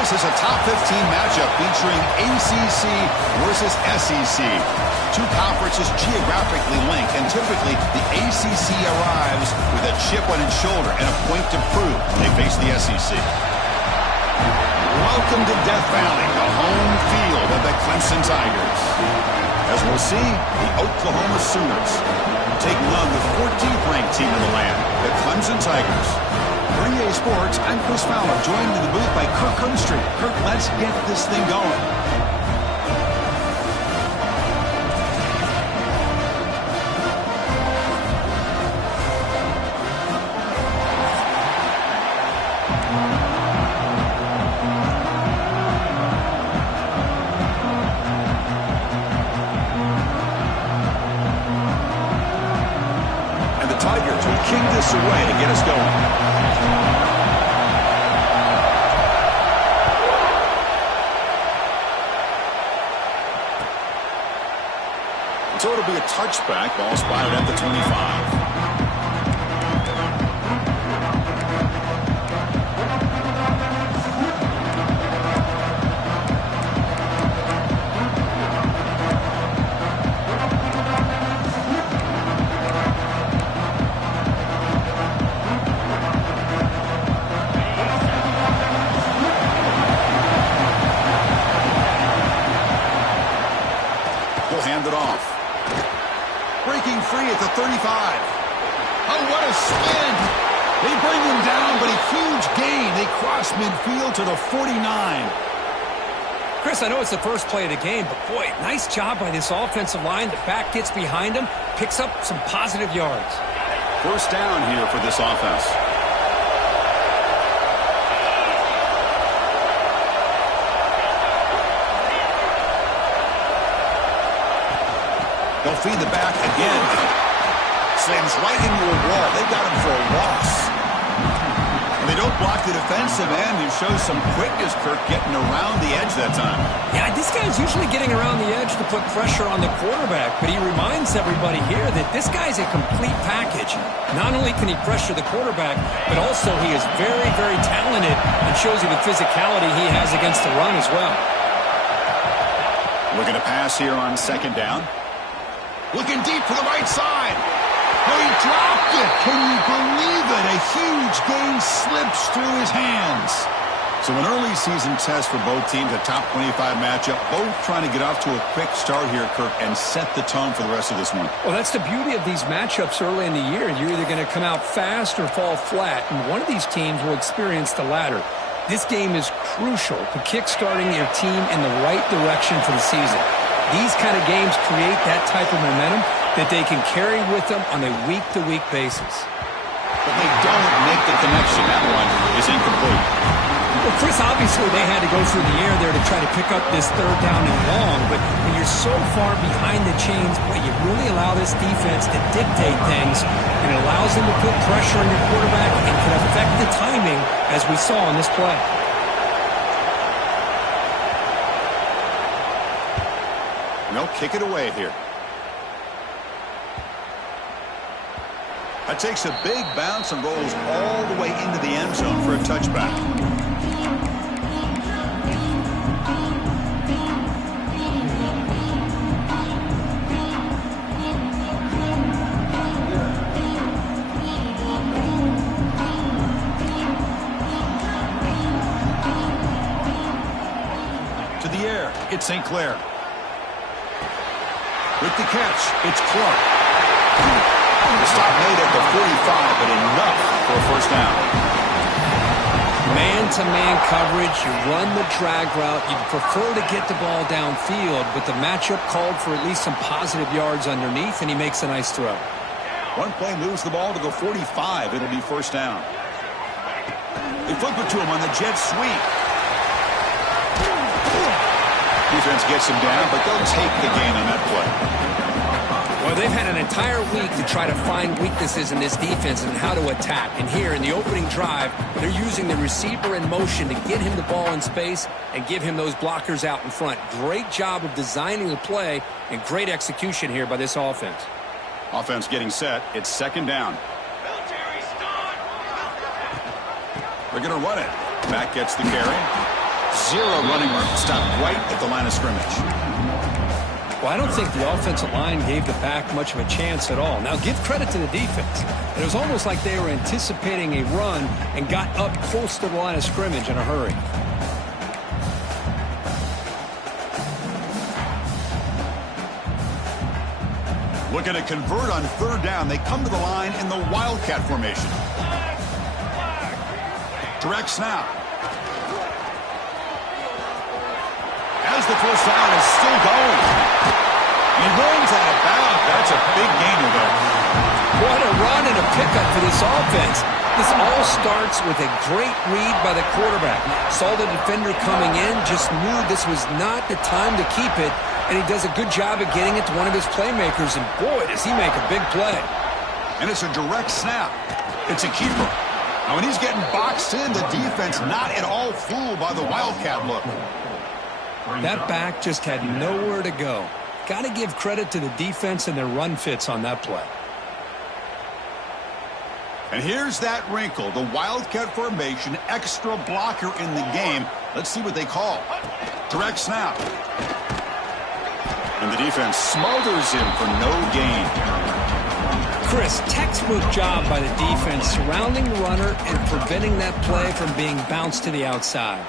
This is a top 15 matchup featuring ACC versus SEC. Two conferences geographically linked, and typically the ACC arrives with a chip on its shoulder and a point to prove when they face the SEC. Welcome to Death Valley, the home field of the Clemson Tigers. As we'll see, the Oklahoma Sooners taking on the 14th ranked team in the land, the Clemson Tigers. For EA Sports, I'm Chris Fowler, joined in the booth by Kirk Herbstreit. Kirk, let's get this thing going. Tigers will kick this away to get us going. So it'll be a touchback, ball spotted at the 25. Hand it off. Breaking free at the 35. Oh, what a spin. They bring him down, but a huge gain. They cross midfield to the 49. Chris, I know it's the first play of the game, but boy, nice job by this offensive line. The back gets behind him, picks up some positive yards. First down here for this offense. They'll feed the back again. Slams right into a wall. They got him for a loss. And they don't block the defensive end, who shows some quickness, Kirk, getting around the edge that time. Yeah, this guy's usually getting around the edge to put pressure on the quarterback, but he reminds everybody here that this guy's a complete package. Not only can he pressure the quarterback, but also he is very, very talented and shows you the physicality he has against the run as well. Looking to pass here on second down. Looking deep for the right side. No, he dropped it. Can you believe it? A huge gain slips through his hands. So an early season test for both teams, a top 25 matchup. Both trying to get off to a quick start here, Kirk, and set the tone for the rest of this one. Well, that's the beauty of these matchups early in the year. You're either going to come out fast or fall flat, and one of these teams will experience the latter. This game is crucial to kickstarting your team in the right direction for the season. These kind of games create that type of momentum that they can carry with them on a week-to-week basis. But they don't make the connection. That one is incomplete. Well, Chris, obviously they had to go through the air there to try to pick up this third down and long, but when you're so far behind the chains, boy, you really allow this defense to dictate things, and it allows them to put pressure on your quarterback and can affect the timing, as we saw on this play. They'll kick it away here. That takes a big bounce and rolls all the way into the end zone for a touchback. To the air, it's St. Clair. With the catch, it's Clark. The stop made at the 45, but enough for a first down. Man-to-man coverage, you run the drag route. You'd prefer to get the ball downfield, but the matchup called for at least some positive yards underneath, and he makes a nice throw. One play moves the ball to the 45. It'll be first down. They flip it to him on the jet sweep. Defense gets him down, but they'll take the gain on that play. Well, they've had an entire week to try to find weaknesses in this defense and how to attack. And here in the opening drive, they're using the receiver in motion to get him the ball in space and give him those blockers out in front. Great job of designing the play and great execution here by this offense. Offense getting set. It's second down. They're going to run it. Back gets the carry. Zero running room. Stopped right at the line of scrimmage. Well, I don't think the offensive line gave the back much of a chance at all. Now, give credit to the defense. It was almost like they were anticipating a run and got up close to the line of scrimmage in a hurry. Looking to convert on third down. They come to the line in the Wildcat formation. Direct snap. As the first down is still going. He runs out of bounds. That's a big gainer there. What a run and a pickup for this offense. This all starts with a great read by the quarterback. Saw the defender coming in, just knew this was not the time to keep it, and he does a good job of getting it to one of his playmakers, and boy, does he make a big play. And it's a direct snap. It's a keeper. Now, when he's getting boxed in, the defense not at all fooled by the Wildcat look. That back just had nowhere to go. Got to give credit to the defense and their run fits on that play. And here's that wrinkle. The Wildcat formation, extra blocker in the game. Let's see what they call. Direct snap. And the defense smothers him for no gain. Chris, textbook job by the defense surrounding the runner and preventing that play from being bounced to the outside.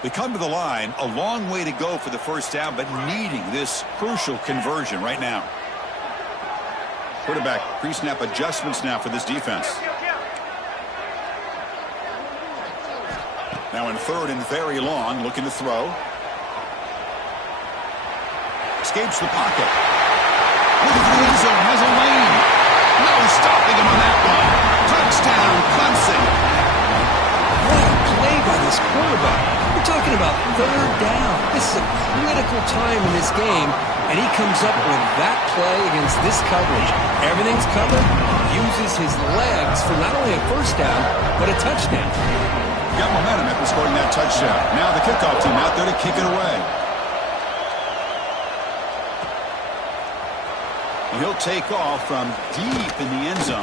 They come to the line, a long way to go for the first down, but needing this crucial conversion right now. Quarterback pre-snap adjustments now for this defense. Now in third and very long, looking to throw. Escapes the pocket. Looking for the end zone, has a lane. No stopping him on that one. Touchdown, Clemson. What a play by this quarterback. We're talking about third down. This is a critical time in this game, and he comes up with that play against this coverage. Everything's covered. Uses his legs for not only a first down, but a touchdown. Got momentum after scoring that touchdown. Now the kickoff team out there to kick it away. And he'll take off from deep in the end zone.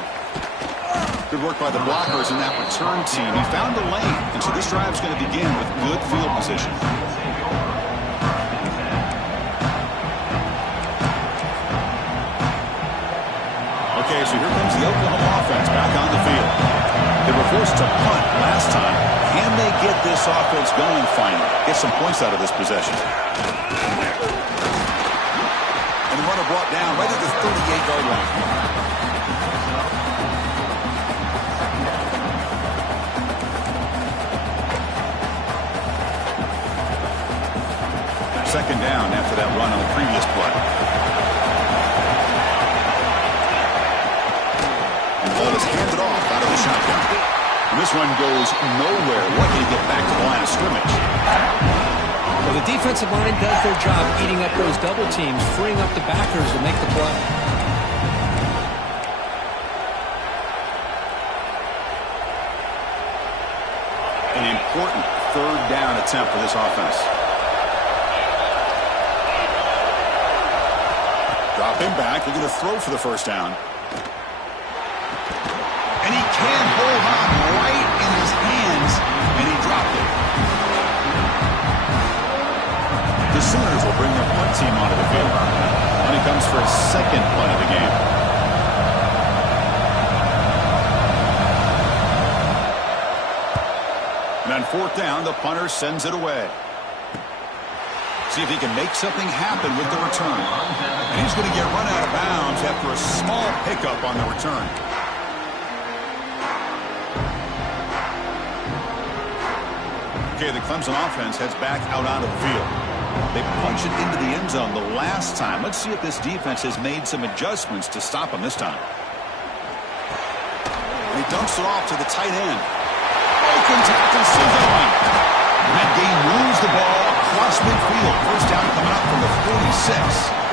Good work by the blockers in that return team. He found the lane, and so this drive is going to begin with good field position. Okay, so here comes the Oklahoma offense back on the field. They were forced to punt last time. Can they get this offense going finally? Get some points out of this possession. And the runner brought down right at the 38-yard line. Second down after that run on the previous play. And the ball is handed off out of the shotgun. And this one goes nowhere. Lucky to get back to the line of scrimmage. Well, the defensive line does their job eating up those double teams, freeing up the backers to make the play. An important third down attempt for this offense. Drop him back. They're going to throw for the first down. And he can hold on right in his hands, and he dropped it. The Sooners will bring their punt team onto the field. And he comes for his second punt of the game. And on fourth down, the punter sends it away. See if he can make something happen with the return. And he's going to get run out of bounds after a small pickup on the return. Okay, the Clemson offense heads back out onto the field. They punch it into the end zone the last time. Let's see if this defense has made some adjustments to stop him this time. And he dumps it off to the tight end. Broken tackle, still going. That game moves the ball across midfield. First down coming up from the 46.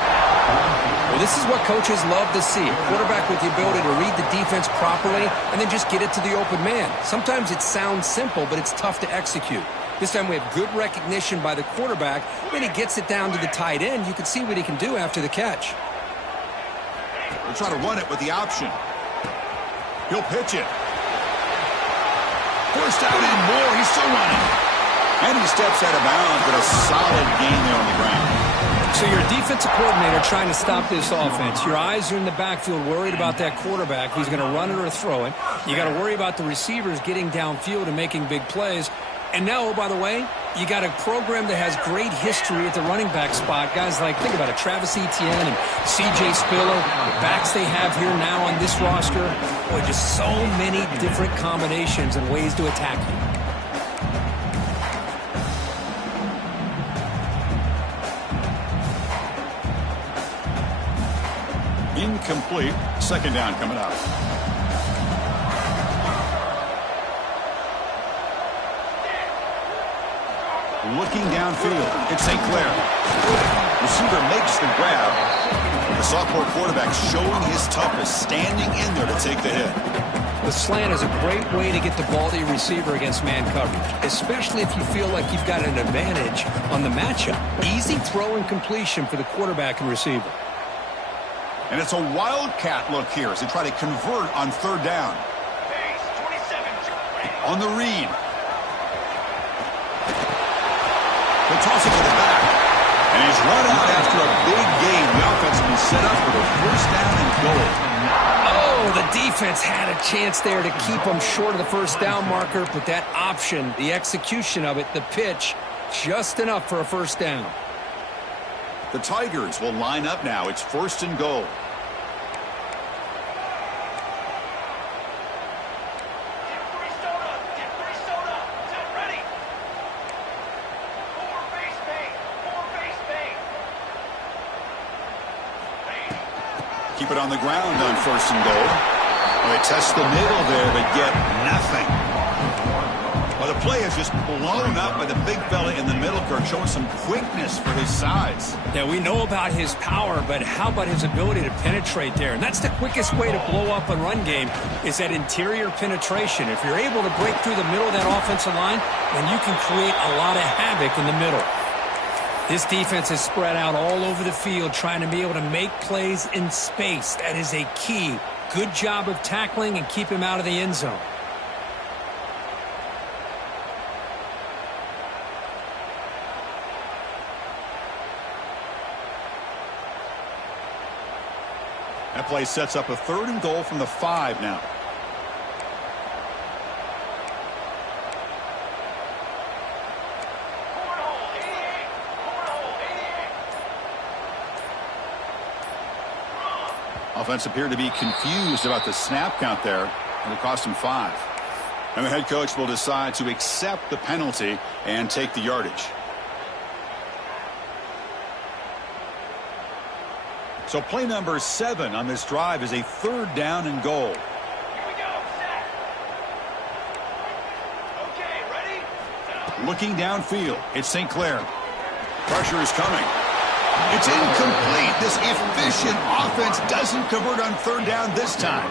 Well, this is what coaches love to see. A quarterback with the ability to read the defense properly and then just get it to the open man. Sometimes it sounds simple, but it's tough to execute. This time we have good recognition by the quarterback. Then he gets it down to the tight end. You can see what he can do after the catch. They'll try to run it with the option. He'll pitch it. First down and more. He's still running. And he steps out of bounds, but a solid gain there on the ground. So you're a defensive coordinator trying to stop this offense. Your eyes are in the backfield worried about that quarterback. He's going to run it or throw it. You got to worry about the receivers getting downfield and making big plays. And now, oh, by the way, you got a program that has great history at the running back spot. Guys like, think about it, Travis Etienne and C.J. Spiller, the backs they have here now on this roster. Boy, just so many different combinations and ways to attack you. Incomplete. Second down coming up. Looking downfield. It's St. Clair. Receiver makes the grab. The sophomore quarterback showing his toughness, standing in there to take the hit. The slant is a great way to get the ball to your receiver against man coverage, especially if you feel like you've got an advantage on the matchup. Easy throw and completion for the quarterback and receiver. And it's a wildcat look here as they try to convert on third down. On the read. He'll toss it to the back. And he's run out after a big gain. The offense will be set up for the first down and goal. Oh, the defense had a chance there to keep them short of the first down marker, but that option, the execution of it, the pitch, just enough for a first down. The Tigers will line up now. It's first and goal. Keep it on the ground on first and goal. Well, they test the middle there, but get nothing. Well, the play is just blown up by the big fella in the middle, Kirk, showing some quickness for his size. Yeah, we know about his power, but how about his ability to penetrate there? And that's the quickest way to blow up a run game is that interior penetration. If you're able to break through the middle of that offensive line, then you can create a lot of havoc in the middle. This defense is spread out all over the field, trying to be able to make plays in space. That is a key. Good job of tackling and keep him out of the end zone. That play sets up a third and goal from the 5 now. Offense appeared to be confused about the snap count there, and it cost him 5. And the head coach will decide to accept the penalty and take the yardage. So play number 7 on this drive is a third down and goal. Here we go. Set. Okay, ready? Looking downfield, it's St. Clair. Pressure is coming. It's incomplete. This efficient offense doesn't convert on third down this time.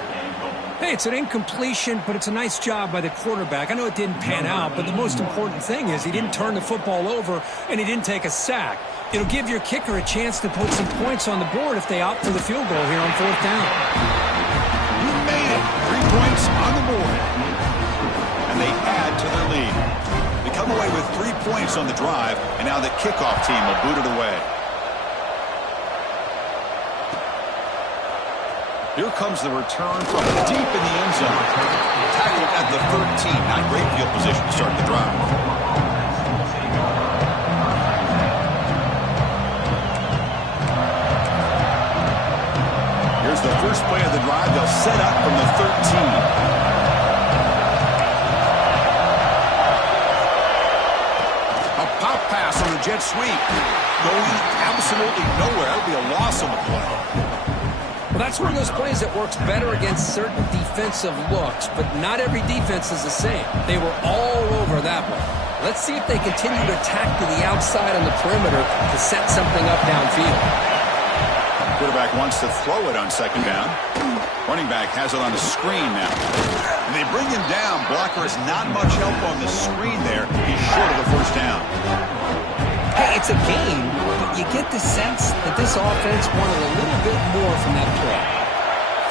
Hey, it's an incompletion, but it's a nice job by the quarterback. I know it didn't pan out, but the most important thing is he didn't turn the football over and he didn't take a sack. It'll give your kicker a chance to put some points on the board if they opt for the field goal here on fourth down. You made it. 3 points on the board. And they add to their lead. They come away with 3 points on the drive, and now the kickoff team will boot it away. Here comes the return from deep in the end zone. Tackled at the 13. Not great field position to start the drive. Here's the first play of the drive. They'll set up from the 13. A pop pass on the jet sweep. Going absolutely nowhere. That'll be a loss on the play. Well, that's one of those plays that works better against certain defensive looks, but not every defense is the same. They were all over that one. Let's see if they continue to attack to the outside on the perimeter to set something up downfield. Quarterback wants to throw it on second down. Running back has it on the screen now. And they bring him down. Blocker has not much help on the screen there. He's short of the first down. Hey, it's a game, but you get the sense that this offense wanted a little bit more from that play.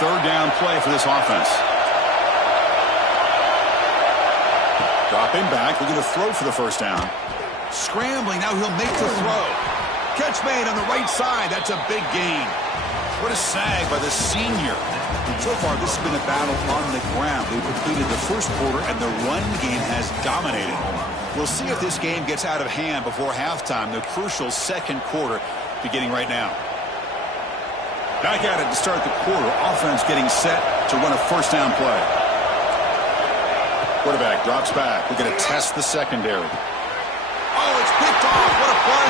third down play for this offense. Dropping back, looking to throw for the first down. Scrambling, now he'll make the throw. Catch made on the right side. That's a big gain. What a sag by the senior. So far, this has been a battle on the ground. They've completed the first quarter, and the run game has dominated. We'll see if this game gets out of hand before halftime, the crucial second quarter beginning right now. Back at it to start the quarter. Offense getting set to run a first down play. Quarterback drops back. We're going to test the secondary. Oh, it's picked off. What a play.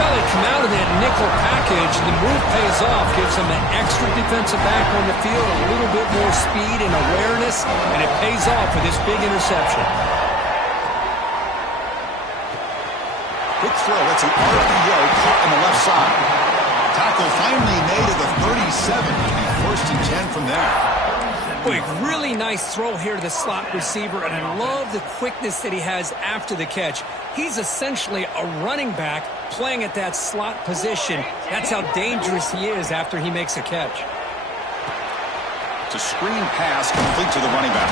Well, they come out of that nickel package. The move pays off. Gives them an extra defensive back on the field, a little bit more speed and awareness, and it pays off for this big interception. Quick throw. That's an RPO caught on the left side. Tackle finally made at the 37. It'll be first and 10 from there. Boy, really nice throw here to the slot receiver, and I love the quickness that he has after the catch. He's essentially a running back playing at that slot position. That's how dangerous he is after he makes a catch. It's a screen pass complete to the running back.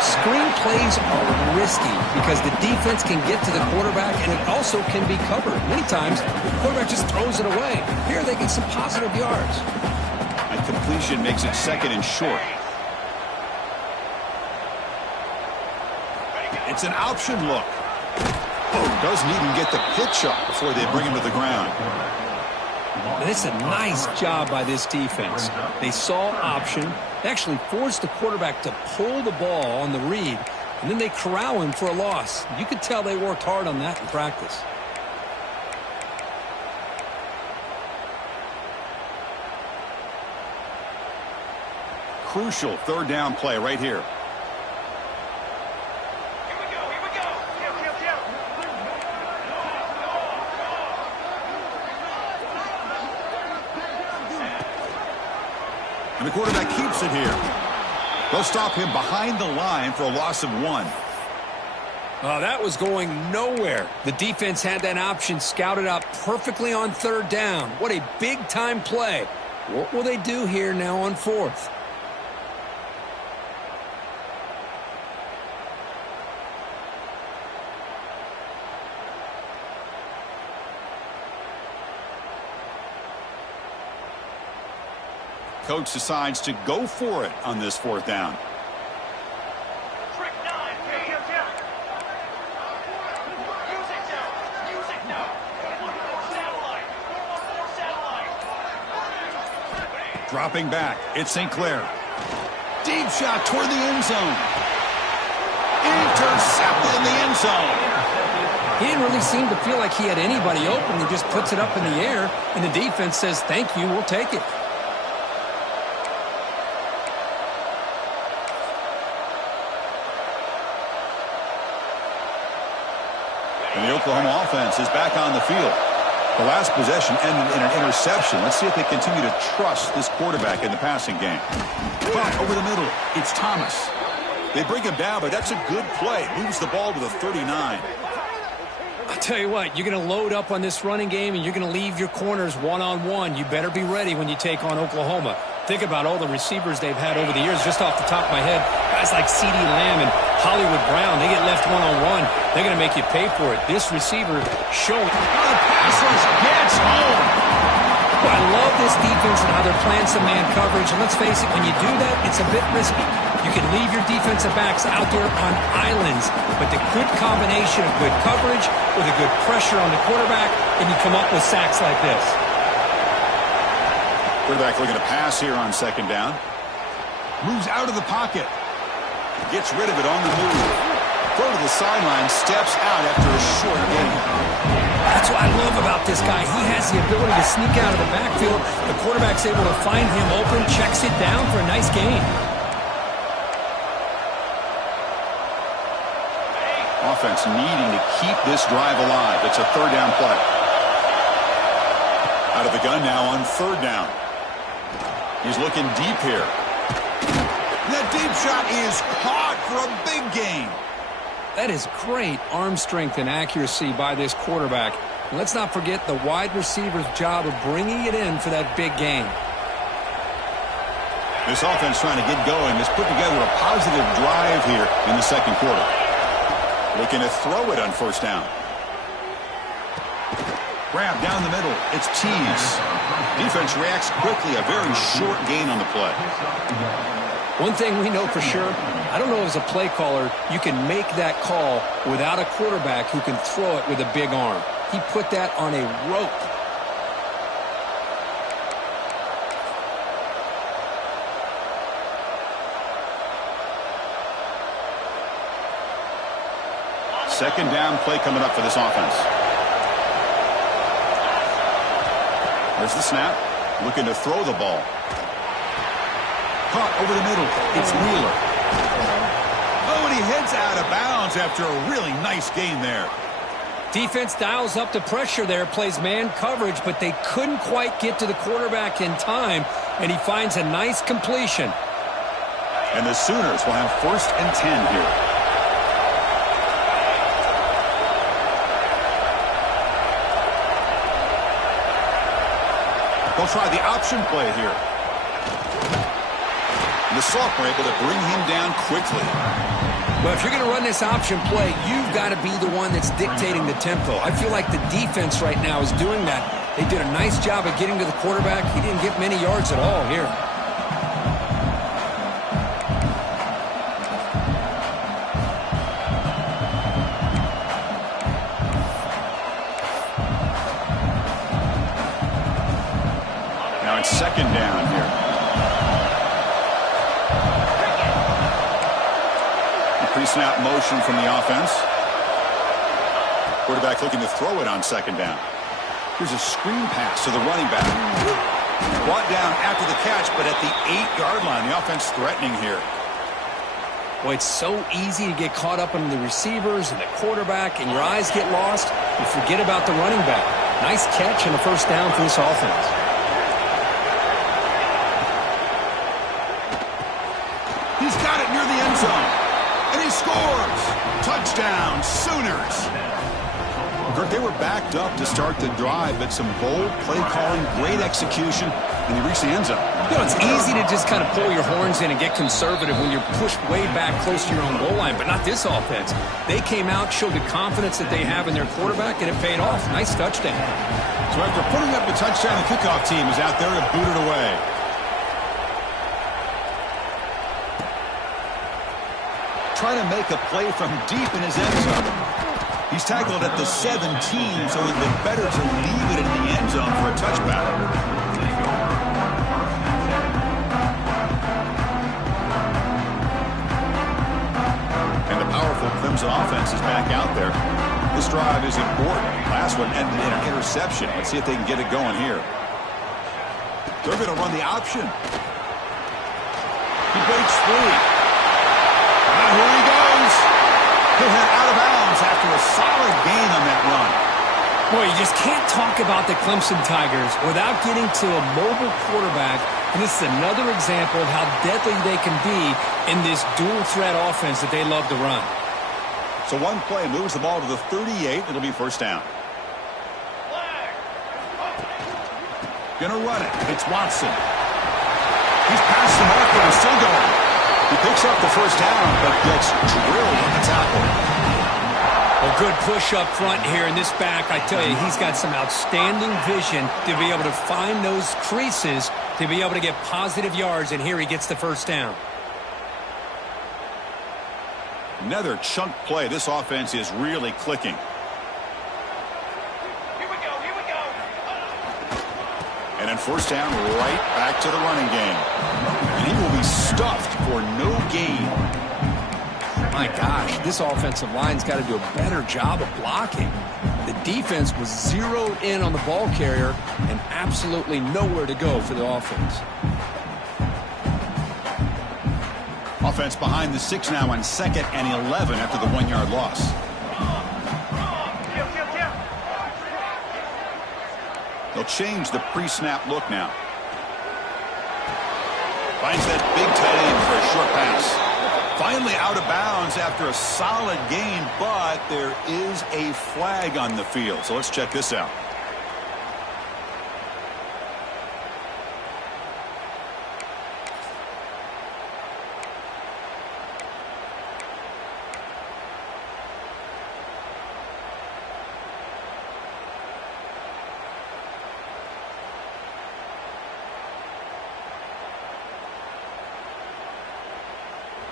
Screen plays are risky because the defense can get to the quarterback, and it also can be covered. Many times, the quarterback just throws it away. Here, they get some positive yards. And completion makes it second and short. It's an option look. Oh, doesn't even get the pitch up before they bring him to the ground. And it's a nice job by this defense. They saw option. They actually forced the quarterback to pull the ball on the read, and then they corral him for a loss. You could tell they worked hard on that in practice. Crucial third down play right here. And the quarterback keeps it here. They'll stop him behind the line for a loss of 1. Oh, that was going nowhere. The defense had that option scouted out perfectly on third down. What a big-time play. What will they do here now on fourth? Coach decides to go for it on this fourth down. Trick 9. Use it now. One more satellite. Dropping back. It's St. Clair. Deep shot toward the end zone. Intercepted in the end zone. He didn't really seem to feel like he had anybody open. He just puts it up in the air, and the defense says, thank you, we'll take it. And the Oklahoma offense is back on the field. The last possession ended in an interception. Let's see if they continue to trust this quarterback in the passing game. Caught over the middle. It's Thomas. They bring him down, but that's a good play. Moves the ball to the 39. I'll tell you what, you're going to load up on this running game, and you're going to leave your corners one-on-one. You better be ready when you take on Oklahoma. Think about all the receivers they've had over the years. Just off the top of my head, guys like CeeDee Lamb and Hollywood Brown, they get left one-on-one. They're going to make you pay for it. This receiver showing. Oh, the pass rush gets home. I love this defense and how they're playing some man coverage. And let's face it, when you do that, it's a bit risky. You can leave your defensive backs out there on islands, but the good combination of good coverage with a good pressure on the quarterback, and you come up with sacks like this. Quarterback looking to pass here on second down. Moves out of the pocket. Gets rid of it on the move. Throw to the sideline, steps out after a short gain. That's what I love about this guy. He has the ability to sneak out of the backfield. The quarterback's able to find him open, checks it down for a nice gain. Offense needing to keep this drive alive. It's a third down play. Out of the gun now on third down. He's looking deep here. That deep shot is caught for a big gain. That is great arm strength and accuracy by this quarterback. And let's not forget the wide receiver's job of bringing it in for that big game. This offense trying to get going has put together a positive drive here in the second quarter. Looking to throw it on first down. Grab down the middle. It's Tees. Defense reacts quickly. A very short gain on the play. One thing we know for sure, I don't know as a play caller, you can make that call without a quarterback who can throw it with a big arm. He put that on a rope. Second down play coming up for this offense. There's the snap. Looking to throw the ball. Caught over the middle. It's Wheeler. Oh, and he heads out of bounds after a really nice gain there. Defense dials up the pressure there, plays man coverage, but they couldn't quite get to the quarterback in time, and he finds a nice completion. And the Sooners will have 1st and 10 here. They'll try the option play here. And the sophomore able to bring him down quickly. Well, if you're going to run this option play, you've got to be the one that's dictating the tempo. I feel like the defense right now is doing that. They did a nice job of getting to the quarterback. He didn't get many yards at all here. Now it's second down here. Pre-snap motion from the offense. Quarterback looking to throw it on second down. Here's a screen pass to the running back. Brought down after the catch, but at the 8-yard line. The offense threatening here. Boy, it's so easy to get caught up in the receivers and the quarterback, and your eyes get lost. You forget about the running back. Nice catch and a first down for this offense. He's got it near the end zone. And he scores! Touchdown, Sooners! Kirk, they were backed up to start the drive, but some bold play calling, great execution, and they reached the end zone. You know, it's easy to just kind of pull your horns in and get conservative when you're pushed way back close to your own goal line, but not this offense. They came out, showed the confidence that they have in their quarterback, and it paid off. Nice touchdown. So after putting up the touchdown, the kickoff team is out there to boot it away. Trying to make a play from deep in his end zone. He's tackled at the 17, so it'd be better to leave it in the end zone for a touchback. And the powerful Clemson offense is back out there. This drive is important. Last one ended in an interception. Let's see if they can get it going here. They're going to run the option. He breaks free. Here he goes. He'll head out of bounds after a solid gain on that run. Boy, you just can't talk about the Clemson Tigers without getting to a mobile quarterback. And this is another example of how deadly they can be in this dual-threat offense that they love to run. So one play moves the ball to the 38. It'll be first down. Gonna run it. It's Watson. He's past the mark, but he's still going. He picks up the first down, but gets drilled on the tackle. A good push up front here in this back. I tell you, he's got some outstanding vision to be able to find those creases, to be able to get positive yards, and here he gets the first down. Another chunk play. This offense is really clicking. Here we go, here we go. And then first down, right back to the running game. And he will be stuffed for no gain. My gosh, this offensive line's got to do a better job of blocking. The defense was zeroed in on the ball carrier and absolutely nowhere to go for the offense. Offense behind the 6 now on 2nd and 11 after the 1-yard loss. They'll change the pre-snap look now. Finds that big tight end for a short pass. Finally out of bounds after a solid gain, but there is a flag on the field. So let's check this out.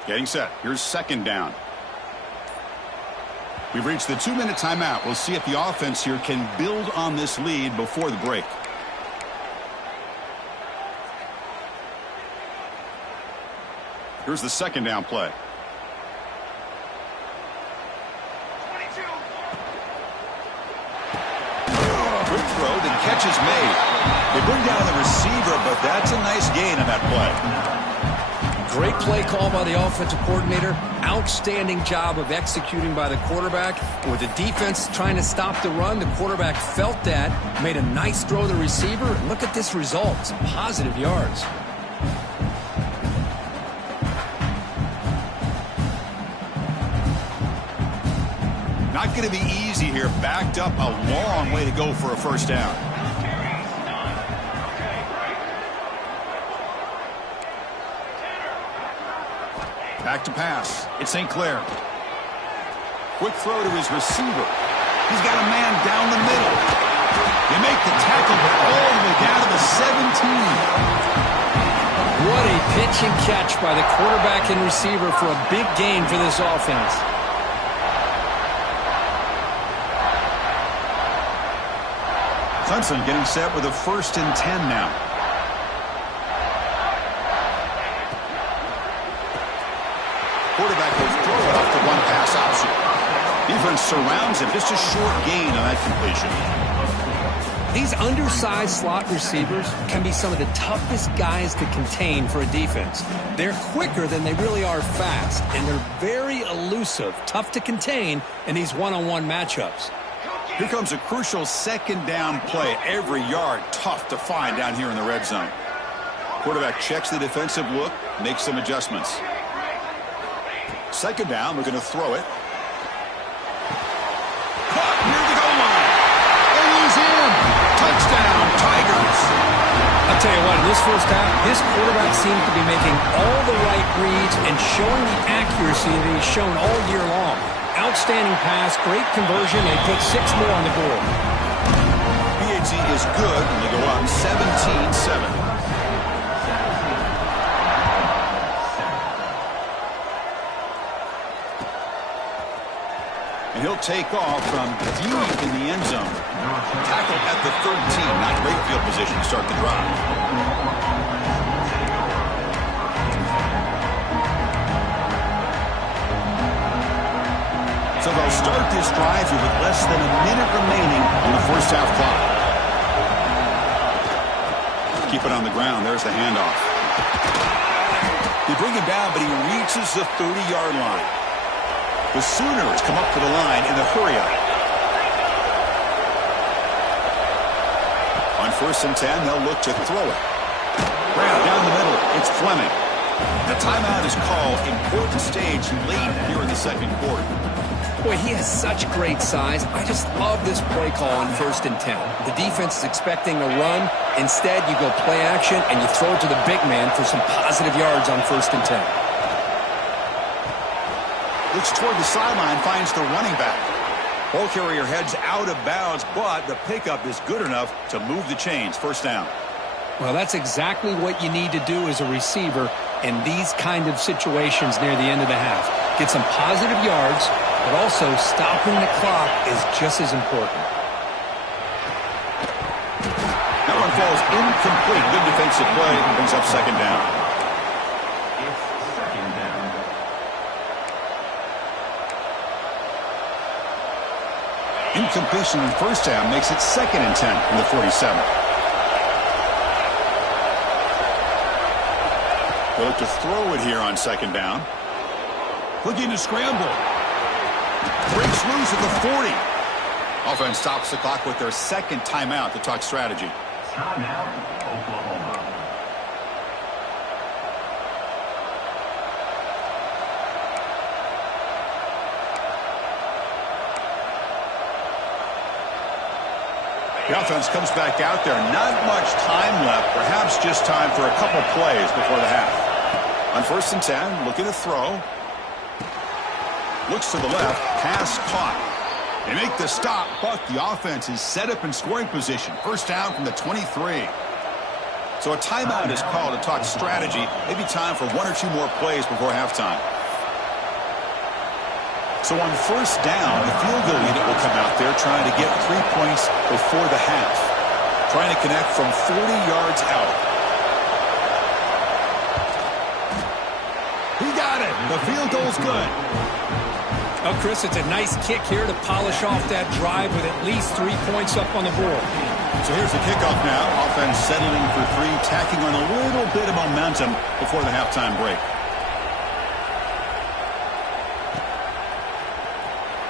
Getting set. Here's second down. We've reached the 2-minute timeout. We'll see if the offense here can build on this lead before the break. Here's the second down play. 22. Quick throw. The catch is made. They bring down the receiver, but that's a nice gain on that play. Great play call by the offensive coordinator. Outstanding job of executing by the quarterback. With the defense trying to stop the run, the quarterback felt that, made a nice throw to the receiver. And look at this result. Some positive yards. Not going to be easy here. Backed up a long way to go for a first down. Back to pass. It's St. Clair. Quick throw to his receiver. He's got a man down the middle. They make the tackle, but all the way down to the 17. What a pitch and catch by the quarterback and receiver for a big gain for this offense. Clemson getting set with a 1st and 10 now. Quarterback will throw it off the one-pass option. Defense surrounds him. Just a short gain on that completion. These undersized slot receivers can be some of the toughest guys to contain for a defense. They're quicker than they really are fast, and they're very elusive, tough to contain in these one-on-one matchups. Here comes a crucial second down play. Every yard tough to find down here in the red zone. Quarterback checks the defensive look, makes some adjustments. Second down, we're going to throw it. Caught near the goal line. And he's in. Touchdown, Tigers. I'll tell you what, in this first half, this quarterback seems to be making all the right reads and showing the accuracy that he's shown all year long. Outstanding pass, great conversion, and put 6 more on the board. PAT is good, and they go on 17-7. And he'll take off from deep in the end zone. Tackle at the 13. Not great field position to start the drive. So they'll start this drive here with less than a minute remaining in the first half clock. Keep it on the ground. There's the handoff. They bring him down, but he reaches the 30-yard line. The Sooners come up to the line in the hurry-up. On 1st and 10, they'll look to throw it. Brown down the middle. It's Fleming. The timeout is called. Important stage late here in the second quarter. Boy, he has such great size. I just love this play call on 1st and 10. The defense is expecting a run. Instead, you go play action, and you throw it to the big man for some positive yards on 1st and 10. Looks toward the sideline, finds the running back. Ball carrier heads out of bounds, but the pickup is good enough to move the chains. First down. Well, that's exactly what you need to do as a receiver in these kind of situations near the end of the half. Get some positive yards, but also stopping the clock is just as important. That one falls incomplete. Good defensive play. Brings up second down. Incompletion in first down makes it 2nd and 10 from the 47. They'll look to throw it here on second down. Looking to scramble. Breaks loose at the 40. Offense stops the clock with their second timeout to talk strategy. Timeout, Oklahoma. The offense comes back out there. Not much time left. Perhaps just time for a couple plays before the half. On 1st and 10, looking to throw. Looks to the left. Pass caught. They make the stop, but the offense is set up in scoring position. First down from the 23. So a timeout is called to talk strategy. Maybe time for 1 or 2 more plays before halftime. So on 1st down, the field goal unit will come out there trying to get 3 points before the half. Trying to connect from 40 yards out. He got it. The field goal's good. Well, Chris, it's a nice kick here to polish off that drive with at least 3 points up on the board. So here's the kickoff now. Offense settling for 3, tacking on a little bit of momentum before the halftime break.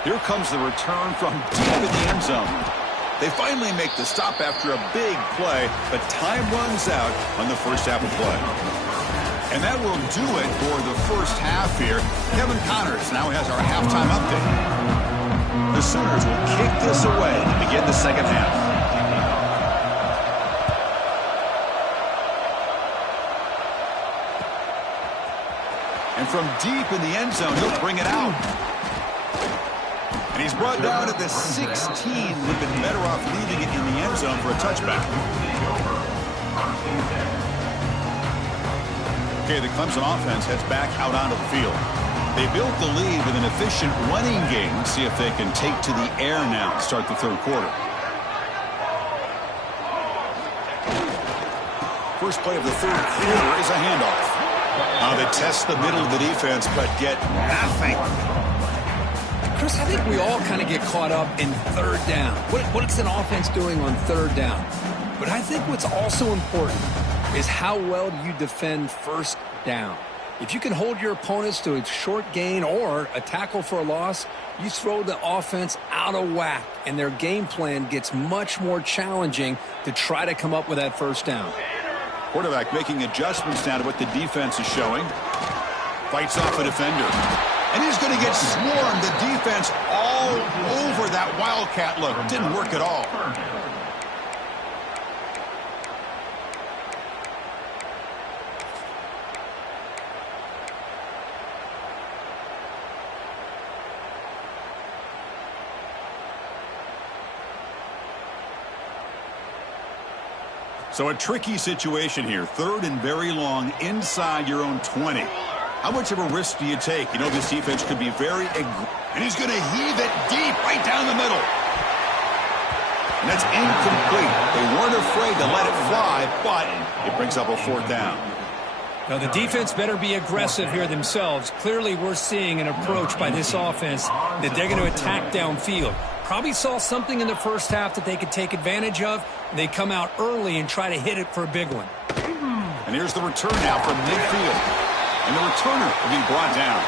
Here comes the return from deep in the end zone. They finally make the stop after a big play, but time runs out on the first half of play. And that will do it for the first half here. Kevin Connors now has our halftime update. The Sooners will kick this away to begin the second half. And from deep in the end zone, he'll bring it out. And he's brought down at the 16. Would have been better off leaving it in the end zone for a touchback. Okay, the Clemson offense heads back out onto the field. They built the lead with an efficient running game. See if they can take to the air now to start the third quarter. First play of the third quarter is a handoff. Now they test the middle of the defense, but get nothing. Chris, I think we all kind of get caught up in 3rd down. What's an offense doing on 3rd down? But I think what's also important is how well do you defend 1st down. If you can hold your opponents to a short gain or a tackle for a loss, you throw the offense out of whack, and their game plan gets much more challenging to try to come up with that 1st down. Quarterback making adjustments now to what the defense is showing. Fights off a defender. And he's going to get swarmed. The defense all over that Wildcat look. Didn't work at all. So a tricky situation here. 3rd and very long inside your own 20. How much of a risk do you take? You know this defense could be very and he's going to heave it deep right down the middle. And that's incomplete. They weren't afraid to let it fly, but it brings up a 4th down. Now the defense better be aggressive here themselves. Clearly we're seeing an approach by this offense that they're going to attack downfield. Probably saw something in the first half that they could take advantage of. They come out early and try to hit it for a big one. And here's the return now from midfield. And the returner will be brought down.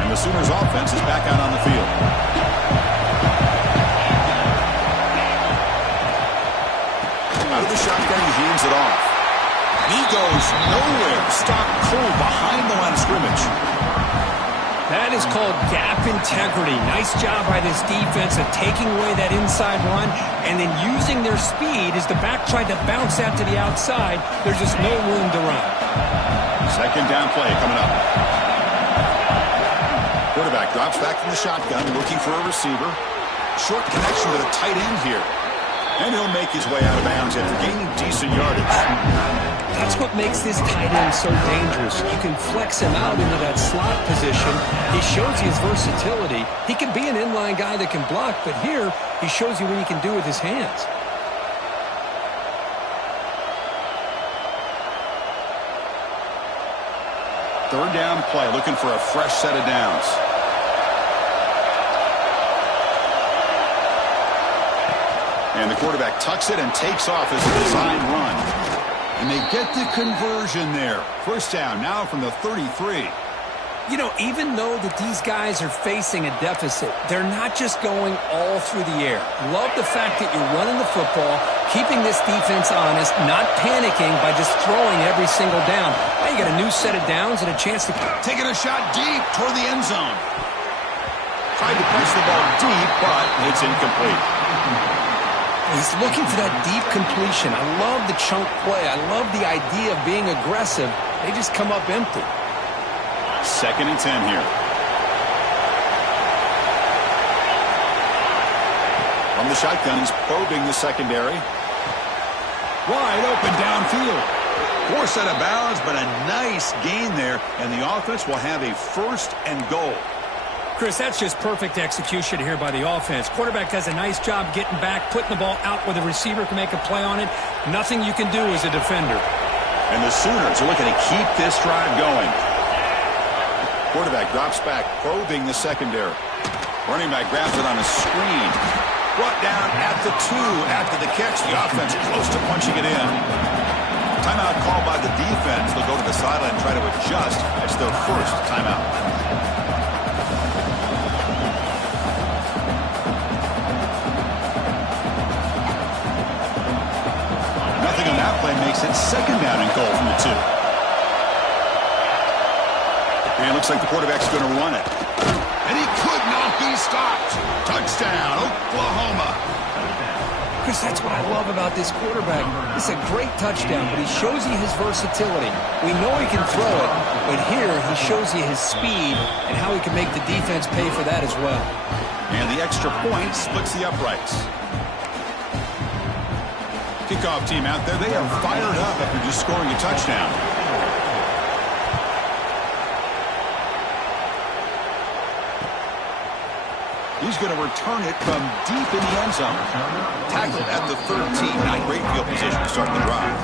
And the Sooners offense is back out on the field. Out of the shotgun, he hands it off. He goes nowhere. Stopped cold behind the line of scrimmage. That is called gap integrity. Nice job by this defense of taking away that inside run and then using their speed as the back tried to bounce out to the outside. There's just no room to run. Second down play coming up. Quarterback drops back from the shotgun, looking for a receiver. Short connection to the tight end here. And he'll make his way out of bounds after gaining decent yardage. That's what makes this tight end so dangerous. You can flex him out into that slot position. He shows you his versatility. He can be an inline guy that can block, but here he shows you what he can do with his hands. Third down play, looking for a fresh set of downs. And the quarterback tucks it and takes off as a design run. And they get the conversion there. First down now from the 33. You know, even though that these guys are facing a deficit, they're not just going all through the air. Love the fact that you're running the football, keeping this defense honest, not panicking by just throwing every single down. Now you got a new set of downs and a chance to... Taking a shot deep toward the end zone. Tried to place the ball deep, but it's incomplete. He's looking for that deep completion. I love the chunk play. I love the idea of being aggressive. They just come up empty. 2nd and 10 here. From the shotgun, he's probing the secondary. Wide open downfield. Poor set of bounds, but a nice gain there, and the offense will have a 1st and goal. Chris, that's just perfect execution here by the offense. Quarterback does a nice job getting back, putting the ball out where the receiver can make a play on it. Nothing you can do as a defender. And the Sooners are looking to keep this drive going. Quarterback drops back, probing the secondary. Running back grabs it on a screen. Brought down at the 2 after the catch. The offense close to punching it in. Timeout called by the defense. They'll go to the sideline and try to adjust. It's their 1st timeout. Nothing on that play makes it 2nd down and goal from the 2. And it looks like the quarterback's going to run it. And he could not be stopped. Touchdown, Oklahoma. Chris, that's what I love about this quarterback. It's a great touchdown, but he shows you his versatility. We know he can throw it, but here he shows you his speed and how he can make the defense pay for that as well. And the extra point splits the uprights. Kickoff team out there, they are fired up after just scoring a touchdown. He's going to return it from deep in the end zone. Tackled at the 13. Not great field position to start the drive.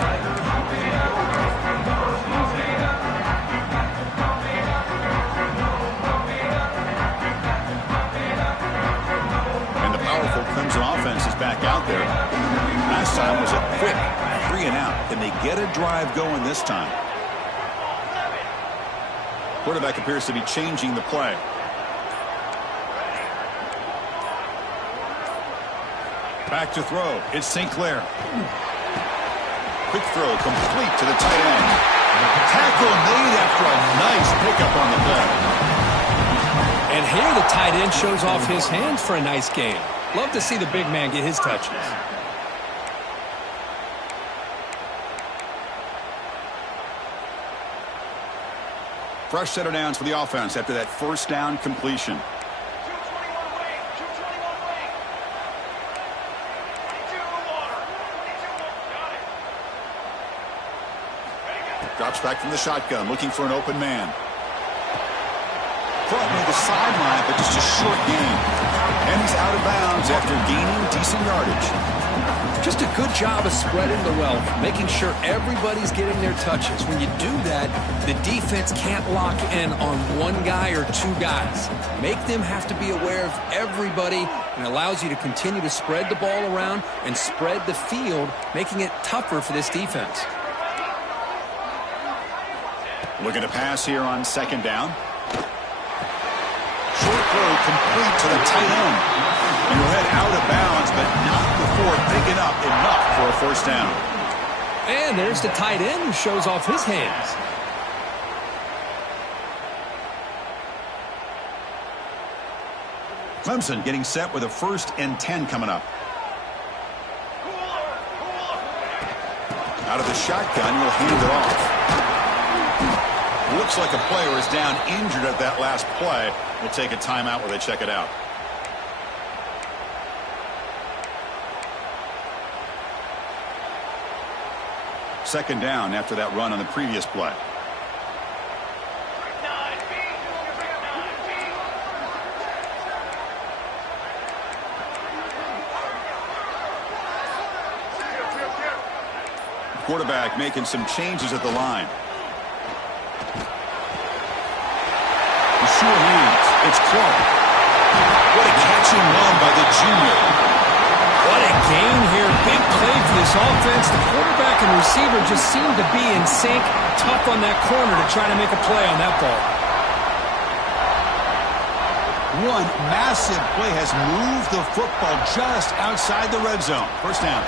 And the powerful Clemson offense is back out there. Last time was a quick 3 and out. Can they get a drive going this time? Quarterback appears to be changing the play. Back to throw. It's St. Clair. Quick throw complete to the tight end. Tackle made after a nice pickup on the play. And here the tight end shows off his hands for a nice game. Love to see the big man get his touches. Fresh set of downs for the offense after that 1st down completion. Drops back from the shotgun, looking for an open man. Brought near the sideline, but just a short gain. And he's out of bounds after gaining decent yardage. Just a good job of spreading the wealth, making sure everybody's getting their touches. When you do that, the defense can't lock in on one guy or 2 guys. Make them have to be aware of everybody, and allows you to continue to spread the ball around and spread the field, making it tougher for this defense. Looking to pass here on 2nd down. Short throw complete to the tight end. And he'll head out of bounds, but not before picking up enough for a 1st down. And there's the tight end who shows off his hands. Clemson getting set with a 1st and 10 coming up. Out of the shotgun, he'll hand it off. Looks like a player is down injured at that last play. We'll take a timeout while they check it out. Second down after that run on the previous play. Quarterback making some changes at the line. Sure hands. It's Clark. What a catch and run by the junior. What a gain here. Big play for this offense. The quarterback and receiver just seem to be in sync. Tough on that corner to try to make a play on that ball. One massive play has moved the football just outside the red zone. First down.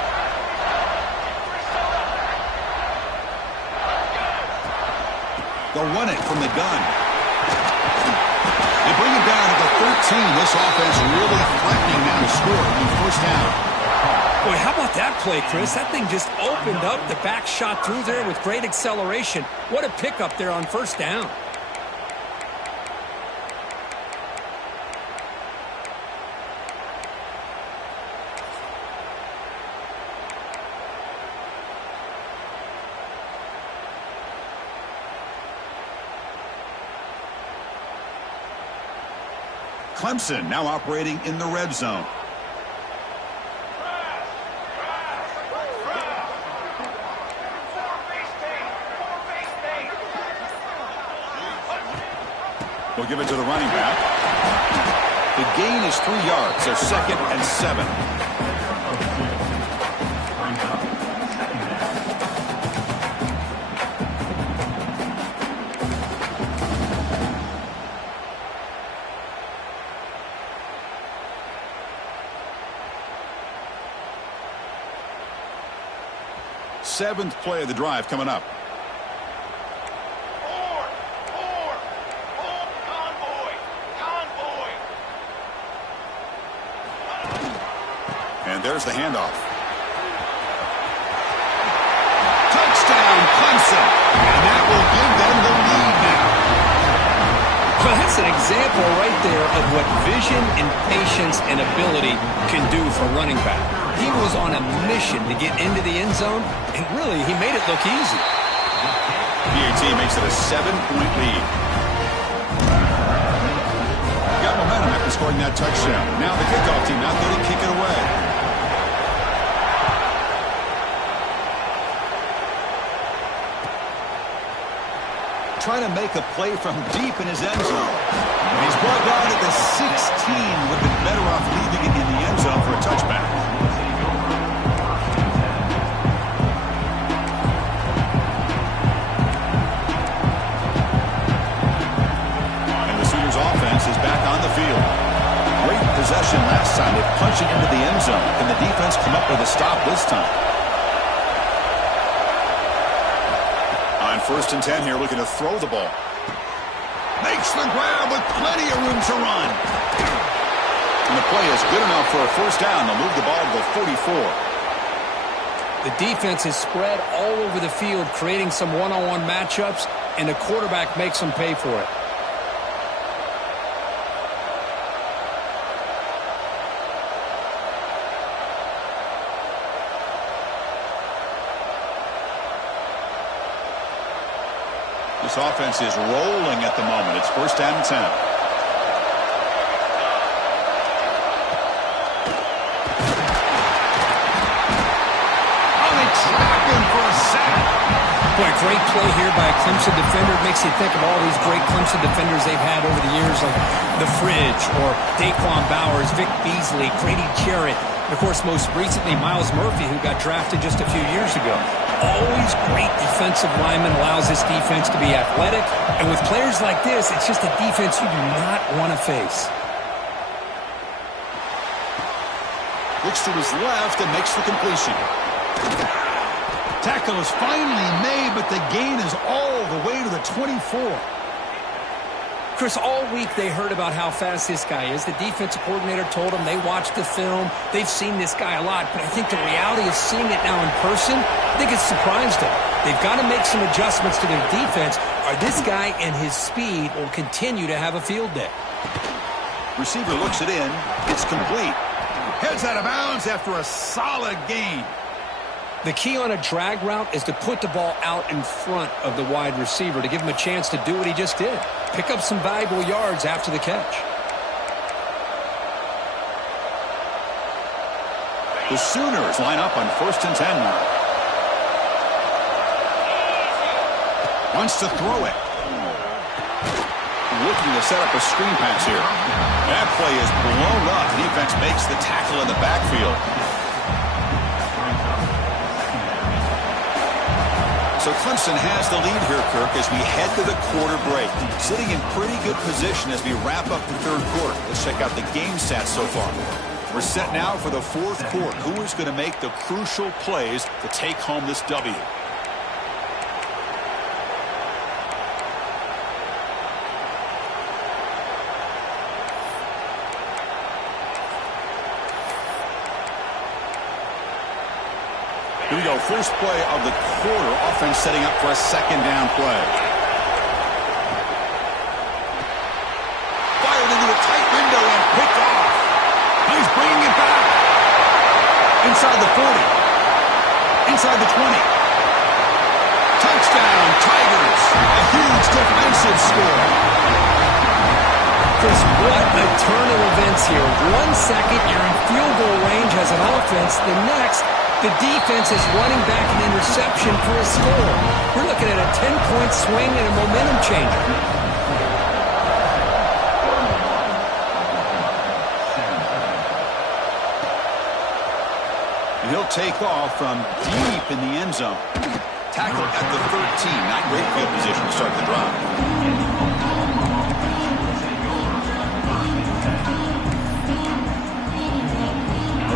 They'll run it from the gun. They bring it down to the 13. This offense really threatening now to score on first down. Boy, how about that play, Chris? That thing just opened up. The back shot through there with great acceleration. What a pickup there on first down. Clemson now operating in the red zone. We'll give it to the running back. The gain is 3 yards, so 2nd and 7. Seventh play of the drive coming up. And there's the handoff. Touchdown, Clemson. And that will give them the lead now. Well, that's an example right there of what vision and patience and ability can do for running back. He was on a mission to get into the end zone, and really, he made it look easy. PAT makes it a 7-point lead. Got momentum after scoring that touchdown. Now the kickoff team out there to kick it away. Trying to make a play from deep in his end zone. He's brought down at the 16. Would have been better off leaving it in the end zone for a touchback. Offense is back on the field. Great possession last time. They punch it into the end zone. Can the defense come up with a stop this time? On 1st and 10 here, looking to throw the ball. Makes the grab with plenty of room to run. And the play is good enough for a first down. They'll move the ball to the 44. The defense is spread all over the field, creating some one-on-one matchups, and the quarterback makes them pay for it. This offense is rolling at the moment. It's 1st down and 10. Oh, they trap him for a sack. Boy, great play here by a Clemson defender. It makes you think of all these great Clemson defenders they've had over the years, like The Fridge or Daquan Bowers, Vic Beasley, Grady Jarrett, and, of course, most recently, Miles Murphy, who got drafted just a few years ago. Always great defensive lineman, allows this defense to be athletic. And with players like this, it's just a defense you do not want to face. Looks to his left and makes the completion. Tackle is finally made, but the gain is all the way to the 24. Chris, all week they heard about how fast this guy is. The defensive coordinator told them they watched the film. They've seen this guy a lot, but I think the reality of seeing it now in person, I think it's surprised them. They've got to make some adjustments to their defense, or this guy and his speed will continue to have a field day. Receiver looks it in. It's complete. Heads out of bounds after a solid gain. The key on a drag route is to put the ball out in front of the wide receiver to give him a chance to do what he just did. Pick up some valuable yards after the catch. The Sooners line up on 1st and 10 now. Wants to throw it. Looking to set up a screen pass here. That play is blown up. The defense makes the tackle in the backfield. So Clemson has the lead here, Kirk, as we head to the quarter break. Sitting in pretty good position as we wrap up the third quarter. Let's check out the game stats so far. We're set now for the fourth quarter. Who is going to make the crucial plays to take home this W? Here we go. First play of the quarter. Offense setting up for a second down play. Fired into a tight window and picked off. He's bringing it back. Inside the 40. Inside the 20. Touchdown, Tigers. A huge defensive score. Chris, what a turn of events here. 1 second, you're in field goal range as an offense. The next, the defense is running back an interception for a score. We're looking at a 10-point swing and a momentum changer. And he'll take off from deep in the end zone. Tackle at the 13. Not great field position to start the drive.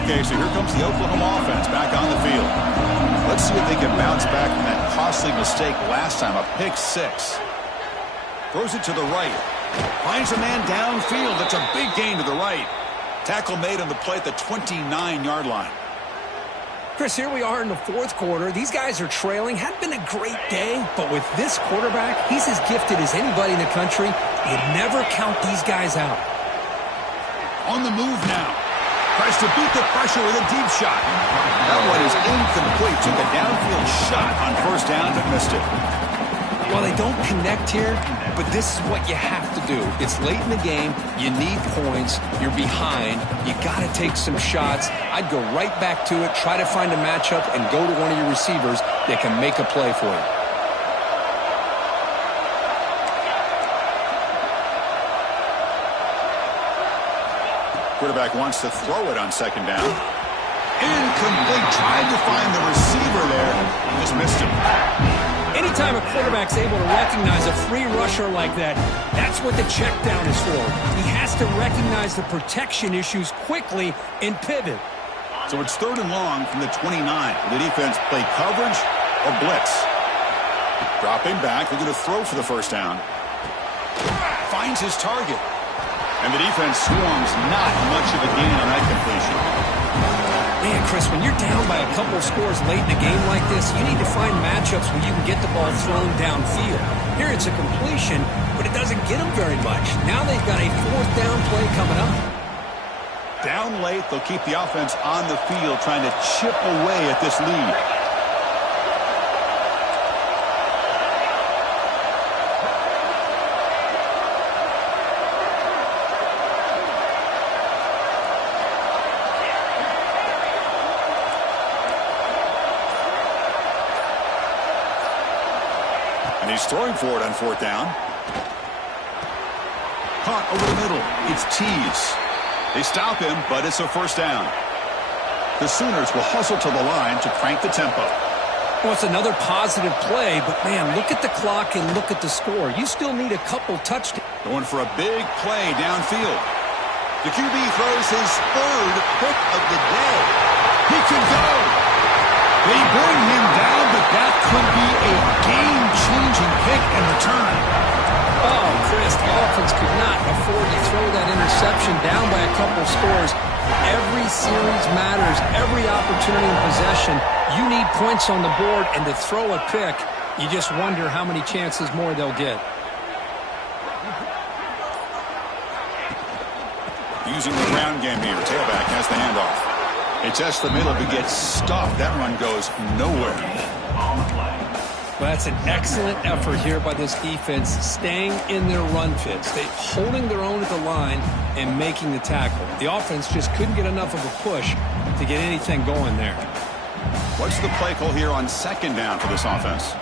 Okay, so here comes the Oklahoma offense back on the field. Let's see if they can bounce back from that costly mistake last time, a pick six. Throws it to the right. Finds a man downfield. That's a big gain to the right. Tackle made on the play at the 29-yard line. Chris, here we are in the fourth quarter. These guys are trailing. Had been a great day, but with this quarterback, he's as gifted as anybody in the country. You never count these guys out. On the move now. Tries to beat the pressure with a deep shot. That one is incomplete. Took a downfield shot on first down, but missed it. Well, they don't connect here, but this is what you have to do. It's late in the game. You need points. You're behind. You got to take some shots. I'd go right back to it, try to find a matchup, and go to one of your receivers that can make a play for you. Quarterback wants to throw it on second down. Incomplete. Tried to find the receiver there. Just missed him. Anytime a quarterback's able to recognize a free rusher like that, that's what the check down is for. He has to recognize the protection issues quickly and pivot. So it's third and long from the 29. The defense play coverage or blitz. Dropping back. They're going to throw for the first down. Finds his target. And the defense swarms. Not much of a gain on that completion. Man, Chris, when you're down by a couple of scores late in a game like this, you need to find matchups where you can get the ball thrown downfield. Here it's a completion, but it doesn't get them very much. Now they've got a fourth down play coming up. Down late, they'll keep the offense on the field trying to chip away at this lead. And he's throwing for it on fourth down. Caught over the middle. It's Tees. They stop him, but it's a first down. The Sooners will hustle to the line to crank the tempo. Well, it's another positive play, but, man, look at the clock and look at the score. You still need a couple touchdowns. Going for a big play downfield. The QB throws his third pick of the day. He can go. They bring him down, but that could be a game-changing pick and return. Oh, Chris, the offense could not afford to throw that interception down by a couple scores. Every series matters. Every opportunity in possession. You need points on the board, and to throw a pick, you just wonder how many chances more they'll get. Using the ground game here. Tailback has the handoff. It tests the middle but gets stuffed. That run goes nowhere. Well, that's an excellent effort here by this defense, staying in their run fits. They're holding their own at the line and making the tackle. The offense just couldn't get enough of a push to get anything going there. What's the play call here on second down for this offense?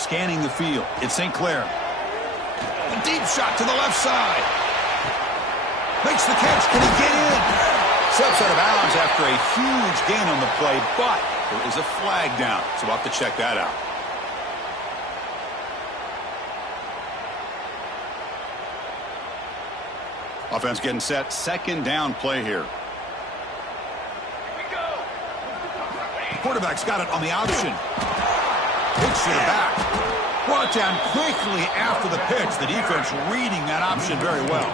Scanning the field. It's St. Clair. A deep shot to the left side. Makes the catch. Can he get in? Steps out of bounds after a huge gain on the play, but there is a flag down, so we'll have to check that out. Offense getting set. Second down play here. The quarterback's got it on the option. Pitch to the back. Brought down quickly after the pitch. The defense reading that option very well.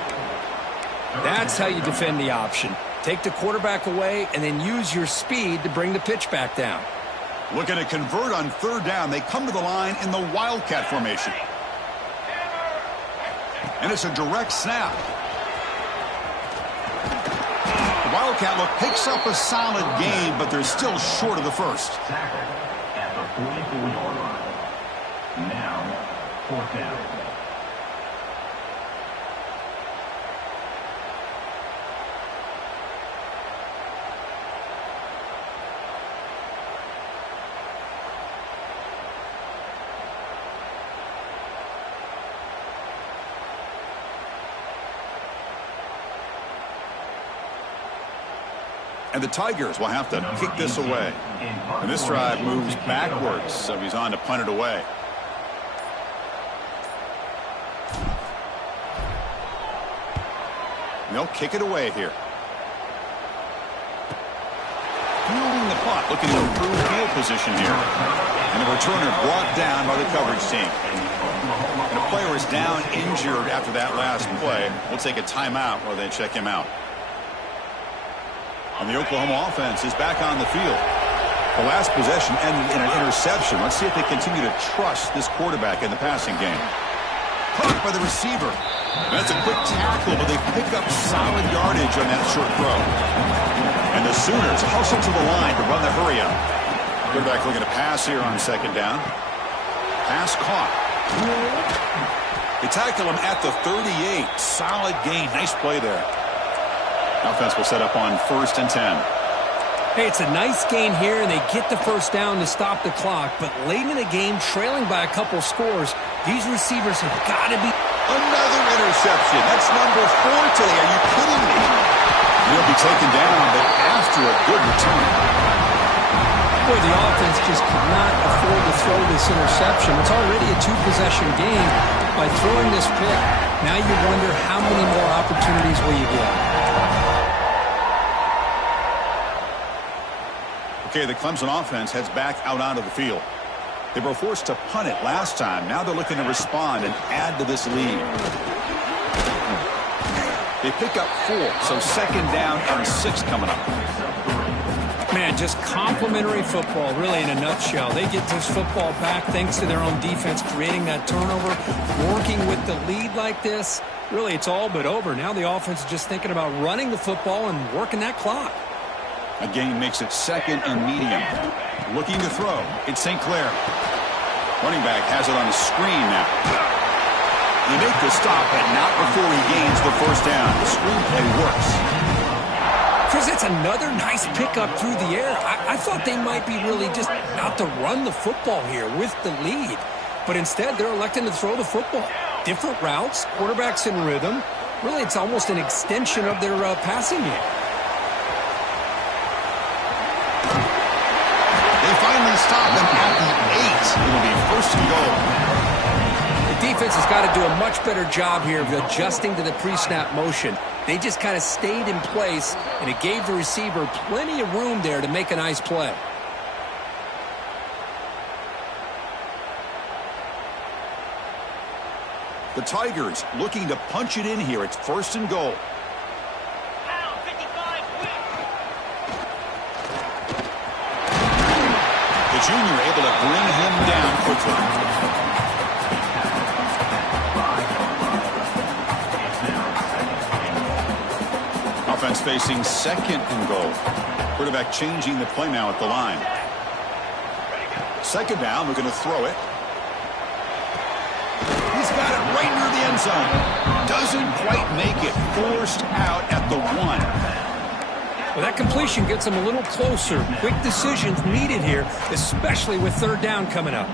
That's how you defend the option. Take the quarterback away and then use your speed to bring the pitch back down. Looking to convert on third down. They come to the line in the Wildcat formation. And it's a direct snap. The Wildcat look picks up a solid gain, but they're still short of the first. Tackled at the 44-yard line. Now, fourth down. And the Tigers will have to kick this away. And this drive moves backwards, so he's on to punt it away. And they'll kick it away here. Fielding the punt, looking to improve field position here. And the returner brought down by the coverage team. And a player is down injured after that last play. We'll take a timeout while they check him out. And the Oklahoma offense is back on the field. The last possession ended in an interception. Let's see if they continue to trust this quarterback in the passing game. Caught by the receiver. That's a quick tackle, but they pick up solid yardage on that short throw. And the Sooners hustle to the line to run the hurry up. Quarterback looking to pass here on second down. Pass caught. They tackle him at the 38. Solid gain. Nice play there. Offense will set up on 1st and 10. Hey, it's a nice gain here, and they get the first down to stop the clock. But late in the game, trailing by a couple scores, these receivers have got to be... Another interception. That's number 4 today. Are you kidding me? He'll be taken down, but after a good return. Boy, the offense just cannot afford to throw this interception. It's already a 2-possession game. By throwing this pick, now you wonder how many more opportunities will you get. Okay, the Clemson offense heads back out onto the field. They were forced to punt it last time. Now they're looking to respond and add to this lead. They pick up 4, so second down and 6 coming up. Man, just complimentary football, really, in a nutshell. They get this football back thanks to their own defense, creating that turnover, working with the lead like this. Really, it's all but over. Now the offense is just thinking about running the football and working that clock. A gain makes it second and medium. Looking to throw. It's St. Clair. Running back has it on the screen now. They make the stop, but not before he gains the first down. The screenplay works. Chris, it's another nice pickup through the air. I thought they might be really just out to run the football here with the lead. But instead, they're electing to throw the football. Different routes, quarterbacks in rhythm. Really, it's almost an extension of their passing game. Finally stop them at the 8. It'll be 1st and goal. The defense has got to do a much better job here of adjusting to the pre-snap motion. They just kind of stayed in place, and it gave the receiver plenty of room there to make a nice play. The Tigers looking to punch it in here. It's 1st and goal. Junior able to bring him down quickly. Offense facing 2nd and goal. Quarterback changing the play now at the line. 2nd down, we're going to throw it. He's got it right near the end zone. Doesn't quite make it. Forced out at the 1. Well, that completion gets them a little closer. Quick decisions needed here, especially with 3rd down coming up.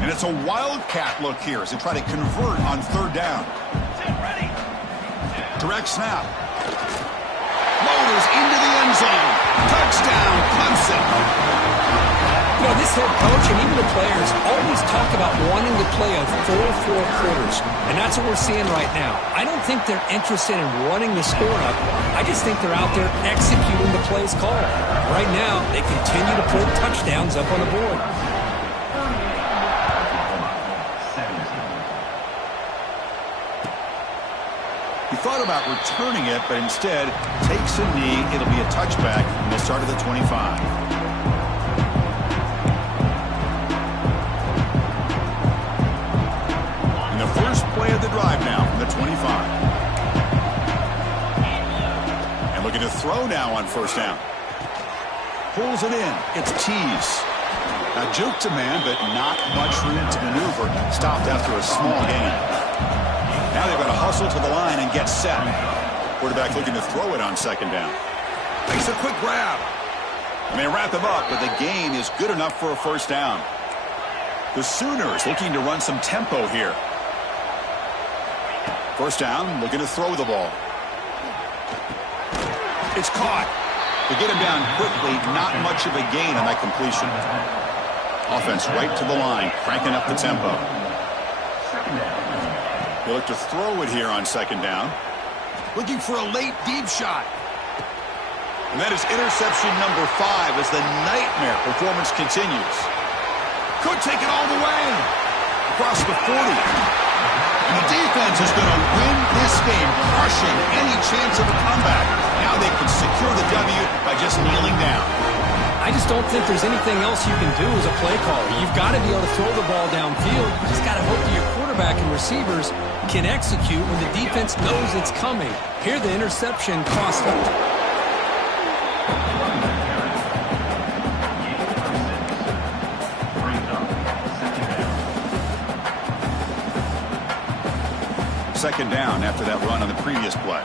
And it's a wildcat look here as they try to convert on third down. Ready. Direct snap. Motors into the end zone. Touchdown, Clemson. You know, this head coach and even the players always talk about wanting to play a full 4 quarters, and that's what we're seeing right now. I don't think they're interested in running the score up. I just think they're out there executing the plays called. Right now, they continue to put touchdowns up on the board. He thought about returning it, but instead takes a knee. It'll be a touchback from the start of the 25. And the first play of the drive now from the 25. And looking to throw now on first down. Pulls it in. It's Tease. Now juke to man, but not much room to maneuver. Stopped after a small gain. Now they've got to hustle to the line and get set. Quarterback looking to throw it on second down. Makes a quick grab. And they wrap him up, but the gain is good enough for a first down. The Sooners looking to run some tempo here. First down, looking to throw the ball. It's caught. To get him down quickly, not much of a gain on that completion. Offense right to the line, cranking up the tempo. They look to throw it here on second down. Looking for a late deep shot. And that is interception number 5 as the nightmare performance continues. Could take it all the way. Across the 40. And the defense is going to win this game, crushing any chance of a comeback. Now they can secure the W by just kneeling down. I just don't think there's anything else you can do as a play caller. You've got to be able to throw the ball downfield. You just got to hope that your quarterback and receivers can execute when the defense knows it's coming. Here the interception cost them. Second down after that run on the previous play.